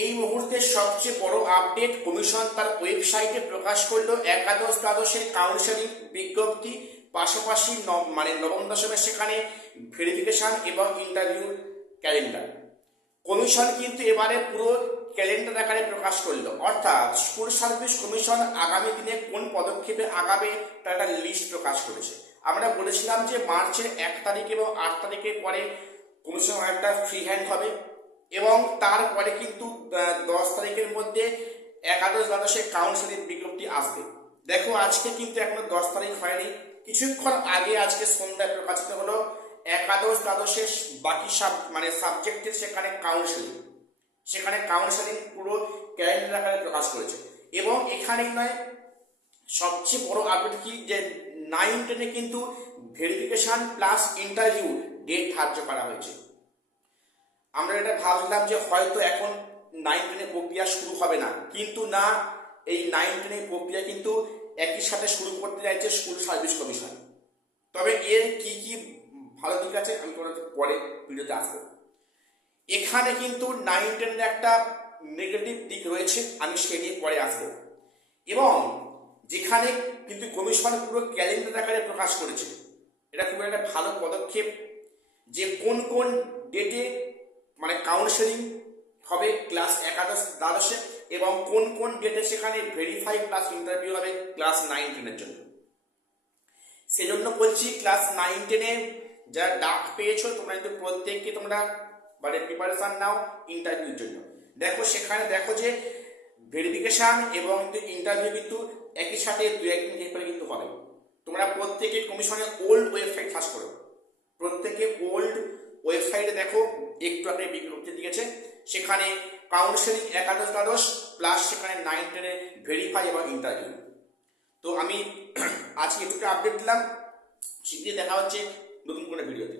এই মুহূর্তে সবচেয়ে বড় আপডেট, কমিশন তার ওয়েবসাইটে প্রকাশ করলো একাদশ দ্বাদশের কাউন্সেলিং বিজ্ঞপ্তি, পাশাপাশি নবম দশমের সেখানে ভেরিফিকেশন এবং ইন্টারভিউ ক্যালেন্ডার। কমিশন কিন্তু এবারে পুরো ক্যালেন্ডার আকারে প্রকাশ করলো, অর্থাৎ স্কুল সার্ভিস কমিশন আগামী দিনে কোন পদক্ষেপে আগাবে তার একটা লিস্ট প্রকাশ করেছে। আমরা বলেছিলাম যে মার্চের 1 তারিখ এবং 8 তারিখের পরে কমিশন একটা ফ্রি হ্যান্ড হবে এবং তারপরে কিন্তু 10 তারিখের মধ্যে একাদশ দ্বাদশের কাউন্সিলিং বিজ্ঞপ্তি আসবে। দেখো আজকে কিন্তু এখনো 10 তারিখ হয়নি, কিছুক্ষণ আগে আজকে সন্ধ্যায় প্রকাশিত হলো একাদশ দ্বাদশের বাকি সাবজেক্টের সেখানে কাউন্সিলিং পুরো ক্যালেন্ডার আকারে প্রকাশ করেছে। এবং এখানেই নয়, সবচেয়ে বড় আপডেট কি যে 9-10 কিন্তু ভেরিফিকেশন প্লাস ইন্টারভিউ ডেট ধার্য করা হয়েছে। আমরা এটা ভাবলাম যে হয়তো এখন 9-10 প্রক্রিয়া শুরু হবে না, কিন্তু না, এই 9-10 প্রক্রিয়া কিন্তু একই সাথে শুরু করতে যাচ্ছে স্কুল সার্ভিস কমিশন। তবে এর কি কি ভালো দিক আছে আমি তোমাদের পরে ভিডিওতে আসবো। এখানে কিন্তু 9-10 একটা নেগেটিভ দিক রয়েছে, আমি সে নিয়ে পরে আসবো। এবং যেখানে কিন্তু কমিশন পুরো ক্যালেন্ডার আকারে প্রকাশ করেছে, এটা খুব একটা ভালো পদক্ষেপ যে কোন কোন ডেটে কাউন্সেলিং হবে ক্লাস একাদশ দ্বাদশে এবং কোন কোন ডেটে সেখানে ভেরিফাই প্লাস ইন্টারভিউ হবে ক্লাস 9-10 জন্য। সেজন্য বলছি ক্লাস 9-10 যারা ডাক পেয়েছো তোমরা কিন্তু প্রত্যেককে তোমরা প্রিপারেশন নাও ইন্টারভিউর জন্য। দেখো সেখানে দেখো যে ভেরিফিকেশন এবং ইন্টারভিউ কিন্তু একই সাথে 2-1 দিন পরে কিন্তু হবে। তোমরা প্রত্যেকে কমিশনের ওল্ড ওয়েবসাইট সার্চ করো, প্রত্যেকে ওল্ড ওয়েবসাইটে দেখো, একটু আগে বিজ্ঞপ্তি দিয়েছে, সেখানে কাউন্সেলিং একাদশ দ্বাদশ প্লাস সেখানে 9-10 ভেরিফাই এবং ইন্টারভিউ। তো আমি আজকে একটু আপডেট দিলাম, শীঘ্রই দেখা হচ্ছে নতুন কোনো ভিডিওতে।